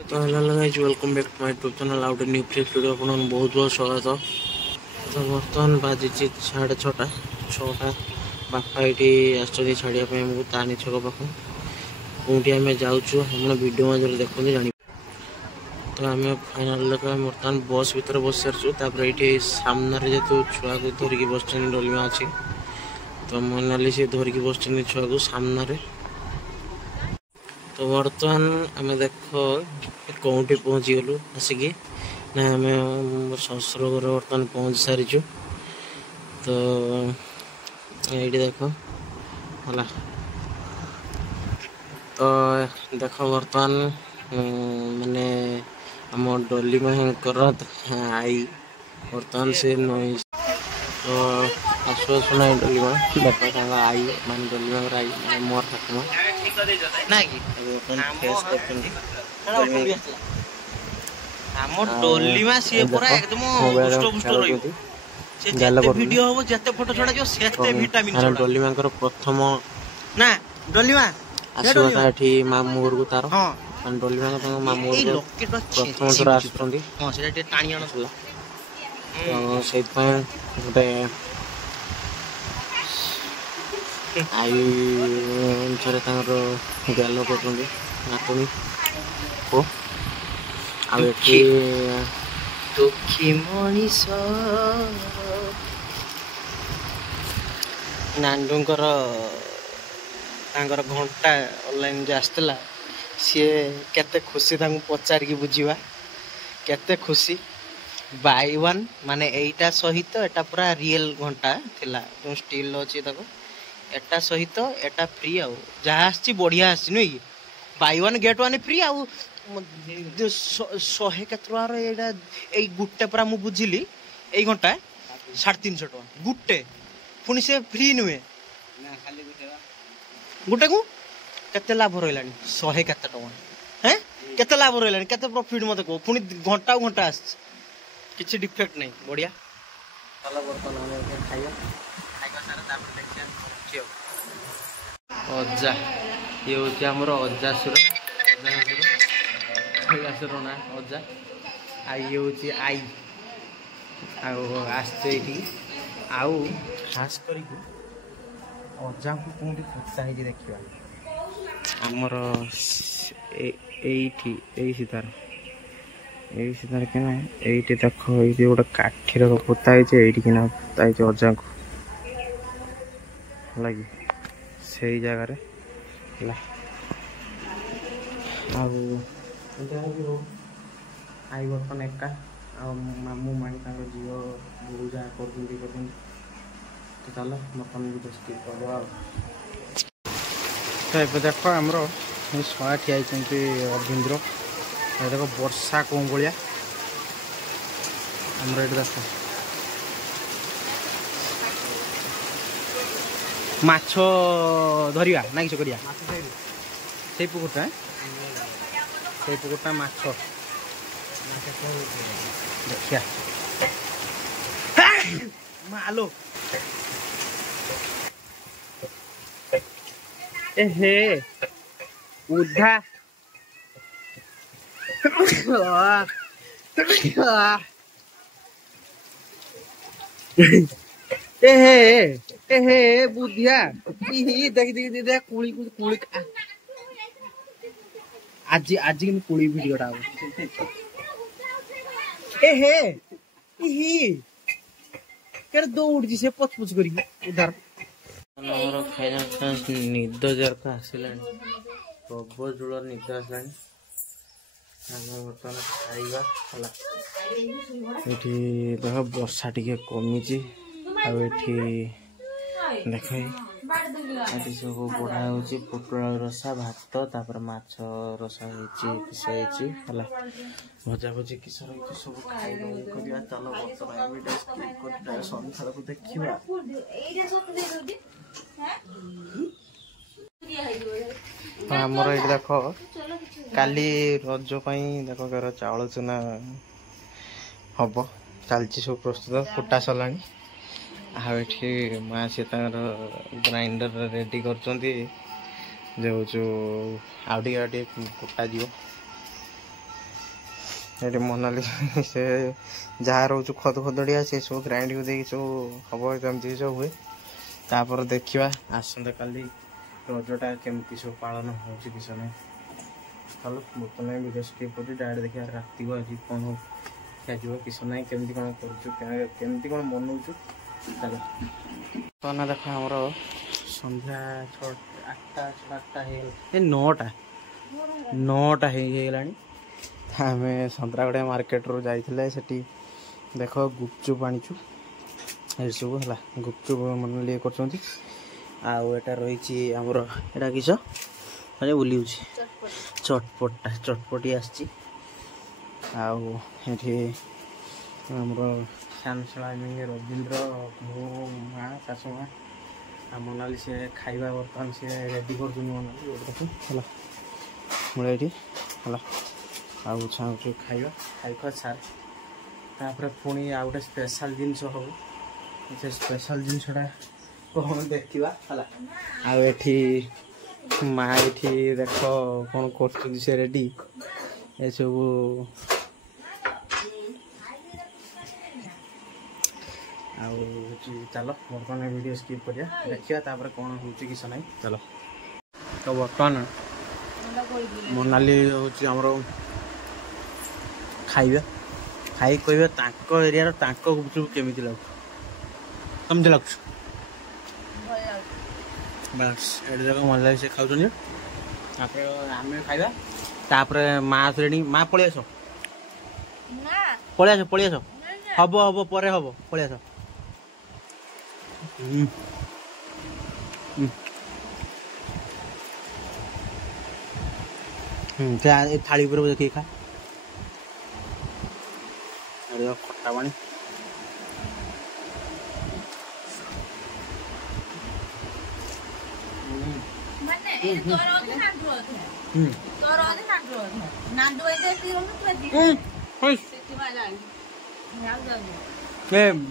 तो hello guys, welcome back to my YouTube channel out new fresh video आपन बहुत बहुत स्वागत। तो बर्तमान बाजी 6:30 बापा ये आसछथि छाड़िया पे हमको तानी छक पाख कोठी आम जाऊँ हम वीडियो मध्य देखते जान। तो आम फाइनाल बर्तमान बस भर बस सारी ये सामने जेहतु छुआ को धरिकी बस डोलिमा अच्छी तो मनाली से धरिकी बस छुआ को सामने। तो बर्तमान आम देख कौटी पहुँची गलु आसिकी ना आम शशुर घर बर्तमान पहुँच सारीचु। तो ये देख है तो देख बर्तमान माने आम डोली माकर आई बर्तमान से नई तो आसु आसु ना डोली माँ देख आई मान डोली माँ आई मोर ठाकुमा ना कि डोलीमा सी पूरा एकदम पुष्ट पुष्ट रही वीडियो हम जते फोटो छड़ा जो सेते विटामिन छड़ा डोलीमा प्रथम ना डोलीमा आसुता एठी मामू घर को तार हां मान डोलीमा का मामू घर प्रथम थोड़ा आसुतंदी हां सेटा टे टाणी आनसला तो सेत पय गोटे आई अनुसार गल कर नातुणी को दुखी मनीष नांडूंकर घंटा ऑनलाइन जो आसला सी केते खुशी पचारिकी बुझा केते खुशी बाय वन माने एटा सहित एटा पूरा रियल घंटा थिला जो स्टील अच्छी तक एटा सहित एटा फ्री आउ जहाँ आसी बढ़िया आसी नुई buy one get one free आउ 100 के गुटे पूरा मुझे बुझिली यही घंटा 350 टका गुटे पुणी से फ्री नुहे गुटे को केते लाभ रहा 100 के टका केते लाभ रहा केते प्रॉफिट मत कह पुणी घंटा घंटा आस किसी डिफेक्ट नहीं बढ़िया चलो बर्तमान खाइया अजा ये हूँ आमर अजासुर अजासुर ना अजा आई हूँ आई आसटी आउ खास कर अजा को कौटी फसा है देखा आमर सीतार यही सीतार के ये देख ये गोटे काठीर पोता है किना पोता है अजा को लगी से जगार आई बर्तन एका मामू माई झी बो जहाँ कर चल बर्तन भी स्किप कर तो ये देख आमर शहा ठिया अभिंद्र देख वर्षा कौन भाया आमर ये देख माछ धरिया ना कि करिया से पुकुरटा से पुकुरटा माछ देखिया मालो एहे उधा एहे बुधिया देख देख देख कुली कुली आज आज कि कुली वीडियोटा एहे इही केर दौड़ जी से पछ पछ करी उधर हमर फाइनल निद जरक आसिलानी प्रबल जोर निद आसिलानी हम बर्तमान खाइबा हला एठी देख वर्षा टिके कमी देख ये सब बढ़ा हो पोटल रसा भात तापर माछ रसा पिसाई भजा भजी किसर सब खाई चल बर्तमान संध्या को देखा आमर ये देख काली रज देख घर चाउल चूना हम चलती सब प्रस्तुत फुटा सरला माँ से ग्राइंडर रेडी कर कुटा दियो ये मोनाली से जहाँ रोच खद खदड़िया से सब ग्राइंड को सब हम जमी सब हुए तापर देखा आसंता काली रजटा केमती सब पालन हो किस ना चलो बर्तमान वीडियो स्किप कर डायरेक्ट देखिए राति को आज कौन हो क्या किस ना केमती कौन करमती कौन बनाऊ चलो तो ना देख आमर संध्या 8टा 9टा 9टा होगा आम संतरागड़िया मार्केट रू जाइए से देख गुपचुप आनीचु ये सब है गुपचुप मन लिए कर आटा रही आमर एटा किस अरे बुली चटपटा चटपटी आमर श्यामशला रवींद्र मो माँ शाशु माँ आ मोनाली से खाଇବା बर्तमान से रेडी कर मोनाली है मुझे ये आउ चाहूँ खाଇବା खाई सार तापर पुणी आ गए स्पेशल जिनस हम से स्पेशल जिनसटा कौन देखा है माँ ये देख कौन कर से रेडी ये सब चलो बर्तमान वीडियो स्किप करिया देखिए कौन हो किस ना चलो तो बर्तमान मोनाली हूँ खाइबा खाई कह एरिया गुपचुप केमी लगुच कमी लगुच बस ये जगह मोनाली से खाऊ आम खाइबा माँ रेडी माँ पलि आस पलि आस हम हम पर हम पलि आस थाली पर देखिए खा खट्टा पानी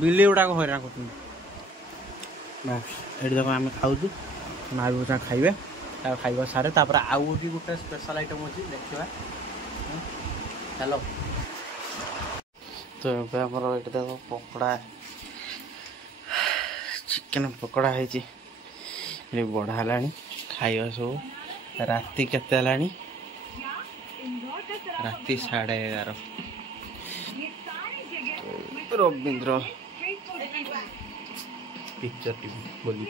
बिल्ली गुड़ाक हईराण कर देख आम खाऊ माँ भी खाइबे खाइबा सारे आउ गोटे स्पेशल आइटम अच्छी देखा चलो तो ये आमर ये देख पकड़ा चिकेन पकड़ा है बढ़ा है खाइबा सब राति केते राति 11:30 रवींद्र पिक्चर टीवी बोली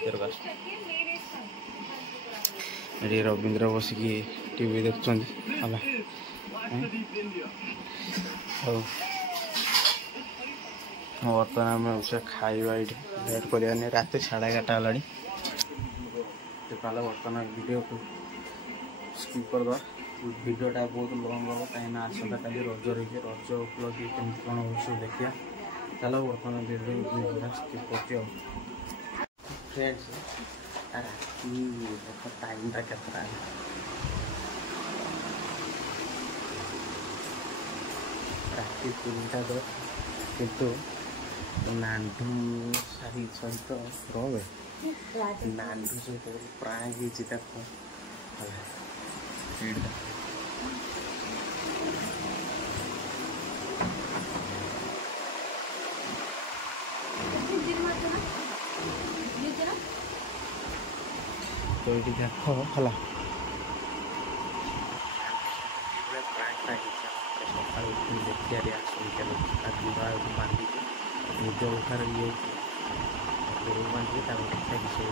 ये रवींद्र बसिकी टीवी देखुं बर्तमान आम खाइबा ये लेट कर रात 11:30 है बर्तमान वीडियो को स्किप करदे वीडियोटा बहुत लंग हम कहीं आसंता काली रज रही रज उपलब्धि केमती कौन हो देखिए चलो बर्तमान वीडियो स्किप कर फ्रेंड्स टाइमटा के राति 3टा 10 किंतु नांडू सारी सहित रे नांडू सहित प्रांग तो ये देख है सकाल देखिए रियाक्शन के बांधी निज उठार ये गोरू बांधी किसी